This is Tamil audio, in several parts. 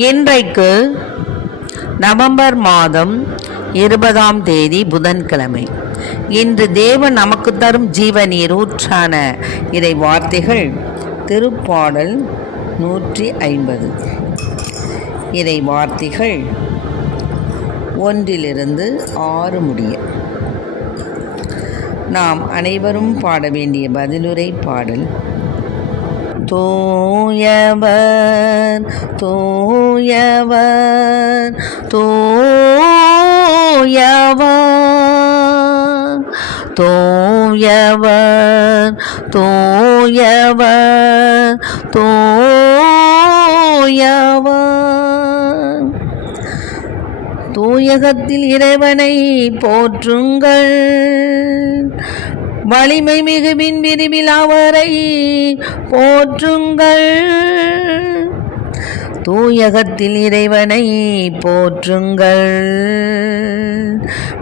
இன்றைக்கு நவம்பர் மாதம் 20ஆம் தேதி புதன்கிழமை. இன்று தேவன் நமக்கு தரும் ஜீவநீர் ஊற்றான இறை வார்த்தைகள் திருப்பாடல் 150. இறை வார்த்தைகள் 1 - 6 முடிய. நாம் அனைவரும் பாட வேண்டிய பதிலுரை பாடல். தூயவர் தூயவர் தூயவர் தூயவர் தூயவர் தூயவர். தூயகத்தில் இறைவனை போற்றுங்கள், வலிமை மிகுவின் விரிவில் அவரை போற்றுங்கள். தூயகத்தில் இறைவனை போற்றுங்கள்,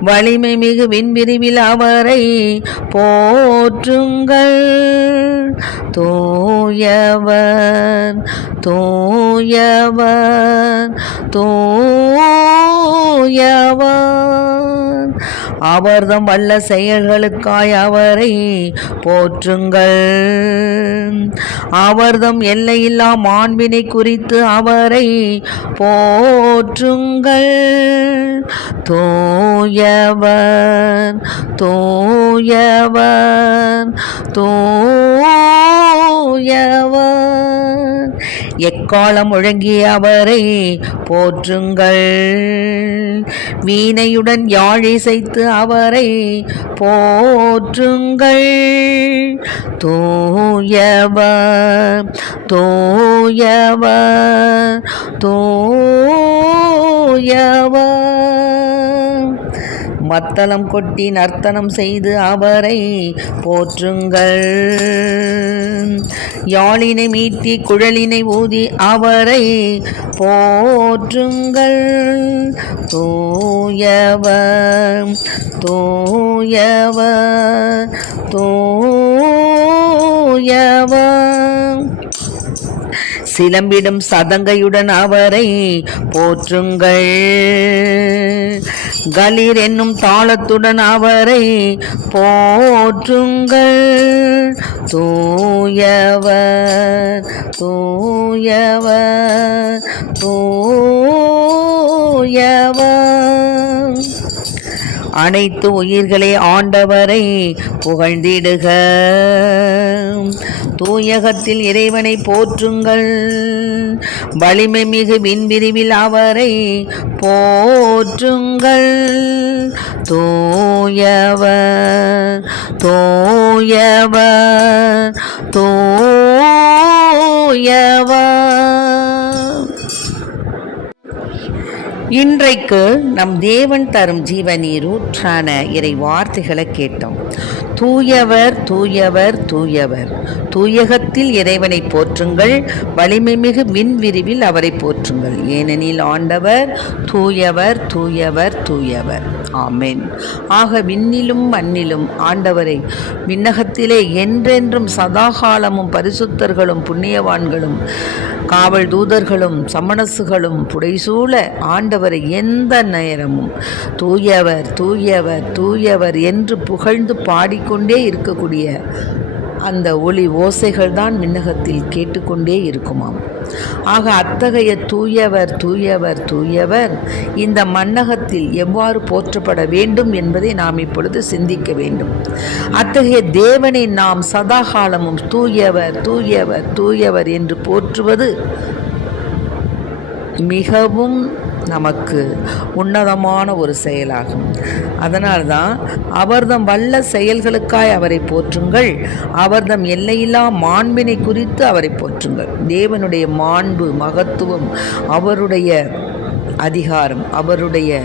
வலிமை மிகுவின் விரிவில் அவரை போற்றுங்கள். தூயவர் தூயவர் தூயவர். அவர்தம் வல்ல செயல்களுக்காய் அவரை போற்றுங்கள். அவர்தம் எல்லையில்லா மாண்பினை குறித்து அவரை போற்றுங்கள். தூயவர் தூயவர் தூயவர். எக்காலம் முழங்கிய அவரை போற்றுங்கள். வீணையுடன் யாழிசைத்து அவரை போற்றுங்கள். தூயவர் தூயவர் தூயவர். மத்தளம் கொட்டி நர்த்தனம் செய்து அவரை போற்றுங்கள். யாழினை மீட்டி குழலினை ஊதி அவரை போற்றுங்கள். தூயவர் தூயவர் தூயவர். சிலம்பிடும் சதங்கையுடன் அவரை போற்றுங்கள். கலீர் என்னும் தாளத்துடன் அவரை போற்றுங்கள். தூயவர் தூயவர் தூயவர். அனைத்து உயிர்களை ஆண்டவரை புகழ்ந்திடுக. தூயகத்தில் இறைவனை போற்றுங்கள், வலிமை மிகு விண்பிரிவில் அவரை போற்றுங்கள். தூயவர் தூயவர் தூயவர். இன்றைக்கு நம் தேவன் தரும் ஜீவநீர் ஊற்றான இறை வார்த்தைகளை கேட்டோம். தூயவர் தூயவர் தூயவர். தூயகத்தில் இறைவனை போற்றுங்கள், வலிமை மிகு விண்விரிவில் அவரை போற்றுங்கள். ஏனெனில் ஆண்டவர் தூயவர் தூயவர் தூயவர். ஆமென். ஆக விண்ணிலும் மண்ணிலும் ஆண்டவரை, விண்ணகத்திலே என்றென்றும் சதாகாலமும் பரிசுத்தர்களும் புண்ணியவான்களும் காவல் தூதர்களும் சமணசுகளும் புடைசூழ ஆண்டவரை எந்த நேரமும் தூயவர் தூயவர் தூயவர் என்று புகழ்ந்து பாடிக்கொண்டே இருக்கக்கூடிய அந்த ஒளி ஓசைகள் தான் விண்ணகத்தில் கேட்டுக்கொண்டே இருக்குமாம். ஆக அத்தகைய தூயவர் தூயவர் தூயவர் இந்த மண்ணகத்தில் எவ்வாறு போற்றப்பட வேண்டும் என்பதை நாம் இப்பொழுது சிந்திக்க வேண்டும். அத்தகைய தேவனை நாம் சதாகாலமும் தூயவர் தூயவர் தூயவர் என்று போற்றுவது மிகவும் நமக்கு உன்னதமான ஒரு செயலாகும். அதனால்தான் அவர்தம் வல்ல செயல்களுக்காய் அவரை போற்றுங்கள், அவர்தம் எல்லையில்லா மாண்பினை குறித்து அவரை போற்றுங்கள். தேவனுடைய மாண்பு, மகத்துவம், அவருடைய அதிகாரம், அவருடைய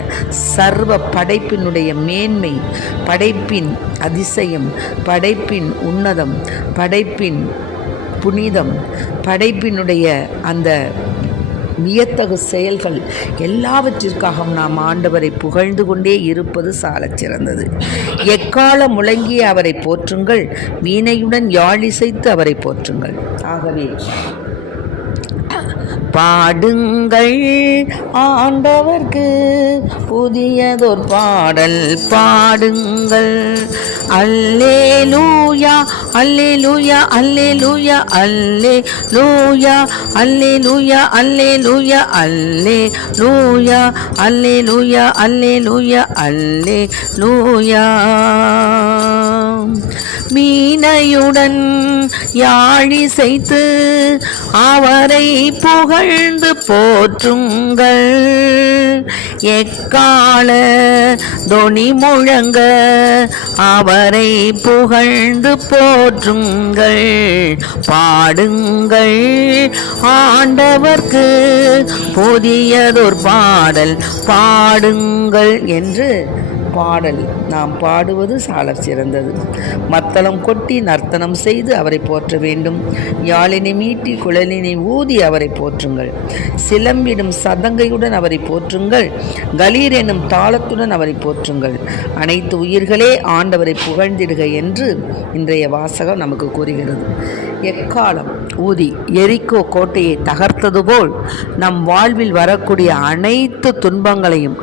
சர்வ படைப்பினுடைய மேன்மை, படைப்பின் அதிசயம், படைப்பின் உன்னதம், படைப்பின் புனிதம், படைப்பினுடைய அந்த வியத்தகு செயல்கள் எல்லாவற்றிற்காகவும் நாம் ஆண்டவரை புகழ்ந்து கொண்டே இருப்பது சாலச் சிறந்தது. எக்காலம் முழங்கிய அவரை போற்றுங்கள், வீணையுடன் யாழிசைத்து அவரை போற்றுங்கள். ஆகவே பாடுங்கள் ஆண்டவர்க்கு புதியதோர் பாடல் பாடுங்கள். அல்லேலூயா அல்லேலூயா அல்லேலூயா அல்லேலூயா அல்லேலூயா அல்லேலூயா அல்லேலூயா அல்லேலூயா அல்லேலூயா அல்லேலூயா. மீனையுடன் யாழிசைத்து அவரை புகழ்ந்து போற்றுங்கள். எக்கால தொனி முழங்க அவரை புகழ்ந்து போற்றுங்கள். பாடுங்கள் ஆண்டவர்க்கு புதியதோர் பாடல் பாடுங்கள் என்று பாடல் நாம் பாடுவது சாலச் சிறந்தது. மத்தளம் கொட்டி நர்த்தனம் செய்து அவரை போற்ற வேண்டும். யாழினை மீட்டி குழலினை ஊதி அவரை போற்றுங்கள். சிலம்பிடும் சதங்கையுடன் அவரை போற்றுங்கள். கலீர் எனும் தாளத்துடன் அவரை போற்றுங்கள். அனைத்து உயிர்களே ஆண்டவரை புகழ்ந்திடுக என்று இன்றைய வாசகம் நமக்கு கூறுகிறது. எக்காலம் ஊதி எரிக்கோ கோட்டையை தகர்த்தது போல் நம் வாழ்வில் வரக்கூடிய அனைத்து துன்பங்களையும்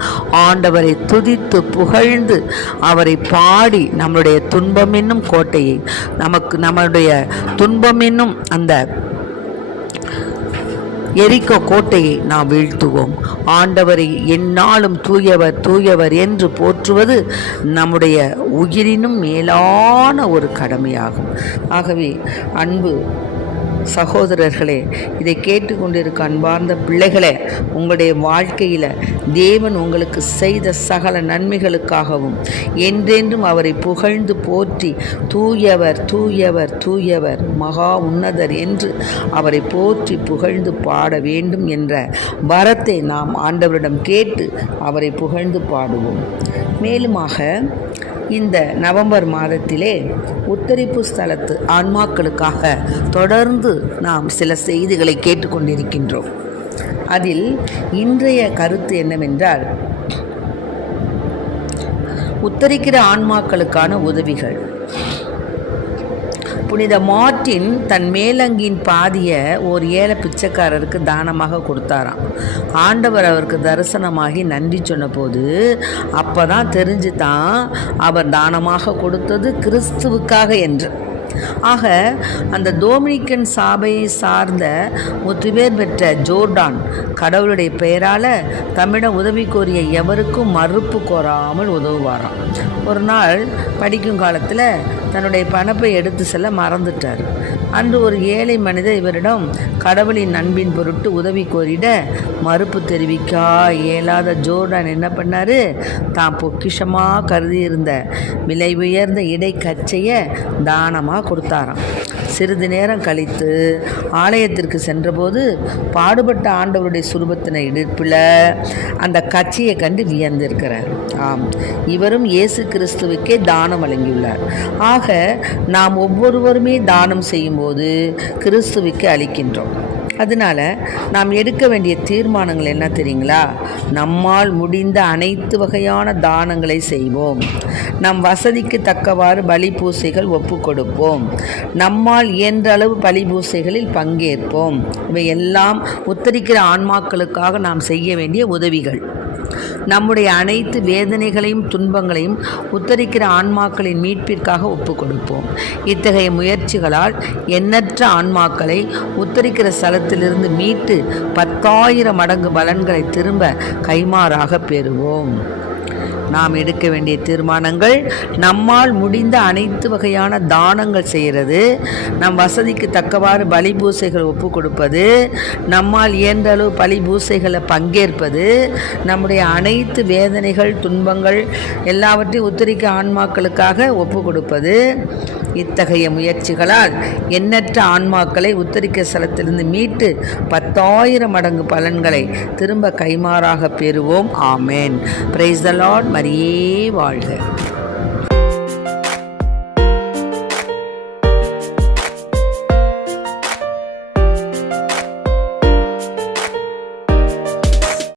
ஆண்டவரை துதித்து புகழ்ந்து அவரை பாடி நம்முடைய துன்பம் என்னும் கோட்டையை நம்முடைய துன்பம் என்னும் அந்த எரிக்கோ கோட்டையை நாம் வீழ்த்துவோம். ஆண்டவரை எந்நாளும் தூயவர் தூயவர் என்று போற்றுவது நம்முடைய உயிரினும் மேலான ஒரு கடமையாகும். ஆகவே அன்பு சகோதரர்களே, இதை கேட்டுக்கொண்டிருக்க அன்பார்ந்த பிள்ளைகளே, உங்களுடைய வாழ்க்கையில் தேவன் உங்களுக்கு செய்த சகல நன்மைகளுக்காகவும் என்றென்றும் அவரை புகழ்ந்து போற்றி தூயவர் தூயவர் தூயவர் மகா உன்னதர் என்று அவரை போற்றி புகழ்ந்து பாட வேண்டும் என்ற வரத்தை நாம் ஆண்டவரிடம் கேட்டு அவரை புகழ்ந்து பாடுவோம். மேலுமாக இந்த நவம்பர் மாதத்திலே உத்தரிப்பு ஸ்தலத்து ஆன்மாக்களுக்காக தொடர்ந்து நாம் சில செய்திகளை கேட்டுக்கொண்டிருக்கின்றோம். அதில் இன்றைய கருத்து என்னவென்றால், உத்தரிக்கிற ஆன்மாக்களுக்கான உதவிகள். புனித மார்ட்டின் தன் மேலங்கின் பாதியை ஒரு ஏழை பிச்சைக்காரருக்கு தானமாக கொடுத்தாராம். ஆண்டவர் அவருக்கு தரிசனமாகி நன்றி சொன்ன போது அப்போ தான் தெரிஞ்சு தான் அவர் தானமாக கொடுத்தது கிறிஸ்துவுக்காக என்று. ஆக அந்த டொமினிக்கன் சபையை சார்ந்த 3 பேர் பெற்ற ஜோர்டான் கடவுளுடைய பெயரால் தம்மிடம் உதவி கோரிய எவருக்கும் மறுப்பு கோராமல் உதவுவாராம். ஒரு நாள் படிக்கும் காலத்தில் தன்னுடைய பணப்பை எடுத்து செல்ல மறந்துட்டார். அன்று ஒரு ஏழை மனிதர் இவரிடம் கடவுளின் அன்பின் பொருட்டு உதவி கோரிட மறுப்பு தெரிவிக்க இயலாத ஜோர்டான் என்ன பண்ணார், தான் பொக்கிஷமாக கருதியிருந்த விலை உயர்ந்த இடைக்கச்சையை தானமாக கொடுத்தாராம். சிறிது நேரம் கழித்து ஆலயத்திற்கு சென்றபோது பாடுபட்ட ஆண்டவருடைய சுரூபத்தின இடுப்பில் அந்த கச்சையை கண்டு வியந்திருக்கிறார். ஆம், இவரும் இயேசு கிறிஸ்துவுக்கே தானம் வழங்கியுள்ளார். ஆக நாம் ஒவ்வொருவருமே தானம் செய்யும்போது கிறிஸ்துவுக்கு அளிக்கின்றோம். அதனால் நாம் எடுக்க வேண்டிய தீர்மானங்கள் என்ன தெரியுங்களா? நம்மால் முடிந்த அனைத்து வகையான தானங்களை செய்வோம். நம் வசதிக்கு தக்கவாறு பலி பூசைகள் ஒப்பு கொடுப்போம். நம்மால் இயன்ற அளவு பலி பூசைகளில் பங்கேற்போம். இவை எல்லாம் உத்தரிக்கிற ஆன்மாக்களுக்காக நாம் செய்ய வேண்டிய உதவிகள். நம்முடைய அனைத்து வேதனைகளையும் துன்பங்களையும் உத்தரிக்கிற ஆன்மாக்களின் மீட்பிற்காக ஒப்பு கொடுப்போம். இத்தகைய முயற்சிகளால் எண்ணற்ற ஆன்மாக்களை உத்தரிக்கிற ஸ்தலத்திலிருந்து மீட்டு 10,000 மடங்கு பலன்களை திரும்ப கைமாறாக பெறுவோம். நாம் எடுக்க வேண்டிய தீர்மானங்கள்: நம்மால் முடிந்த அனைத்து வகையான தானங்கள் செய்கிறது, நம் வசதிக்கு தக்கவாறு பலி பூசைகள் ஒப்பு கொடுப்பது, நம்மால் இயன்ற அளவு பலி பூசைகளை பங்கேற்பது, நம்முடைய அனைத்து வேதனைகள் துன்பங்கள் எல்லாவற்றையும் உத்தரிக்க ஆன்மாக்களுக்காக ஒப்பு கொடுப்பது. இத்தகைய முயற்சிகளால் எண்ணற்ற ஆன்மாக்களை உத்தரிக்க ஸ்தலத்திலிருந்து மீட்டு 10,000 மடங்கு பலன்களை திரும்ப கைமாறாக பெறுவோம். ஆமேன். Praise the lord. மரியே வாழ்க.